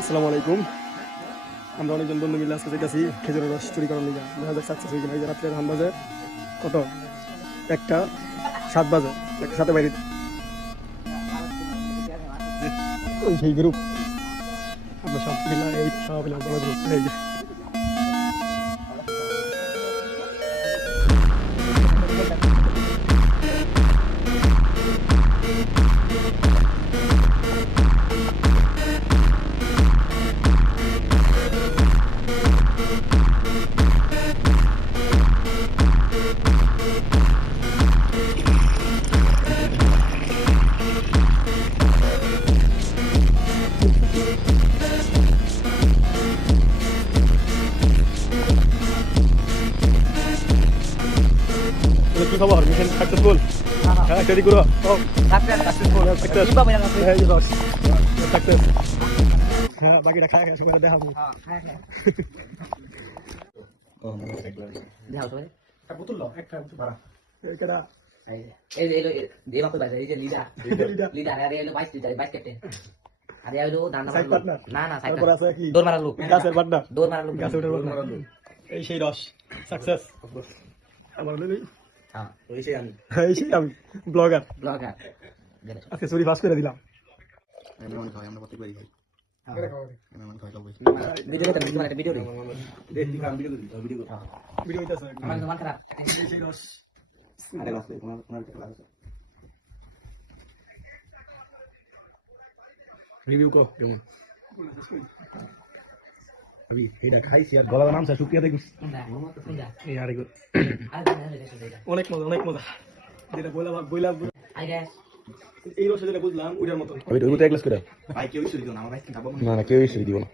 আসসালামু আলাইকুম। আমরা অনেকজন বন্ধু মিলে আজকে যেতেছি খেজুরের রস চুরি করার লিগা। দেখা যাক সাকসেস হয়ে কিনা। এই যে রাত্রে ধান বাজে কত, 1টা 7 বাজে, 1টা 7 বাইরে ওই সেই গ্রুপ আমরা সব মিলে, এই সব মিলে বড় গ্রুপ। এই যে কি খবর? Mission successful? হ্যাঁ, রেডি করো। ও সাকসেসফুল, সাকসেস। এই যে রস সাকসেস। হ্যাঁ, বাকিটা খায় গেছে করে দেখাবো। হ্যাঁ হ্যাঁ ও দেখাও তো একটা বোতল দাও, একটা বোতল ভরা। এইটা এই যে বাকু বাজে, এই যে লিডার আরে এলো 22 লিটার 22 ক্যাপ্টেন। আরে এলো দানা না না সাইড তারপর আছে কি দৌড় মারা লোক, গাছের বাড্ডা, দৌড় মারা লোক, গাছে উঠে দৌড় মারা লোক। এই সেই রস সাকসেস। আমার লই হ্যাঁ, এই সেই আমি ব্লগার আজকে চুরি পাস করে দিলাম। আমরা প্রত্যেকবারই খাই। রিভিউ কো কেমন? আমি এটা খাইছি আর গলা নামছে শুকিয়ে দেখিস। অনেক মজা, অনেক মজা। যেটা বইলা এই রসে যেটা বুঝলাম ওইটার মতো। আমি ওইটা এক গ্লাস করে। ভাই কেউ ইস্যু দিও না, আমার ভাই খাবো না। না কেউ ইস্যু দিব না।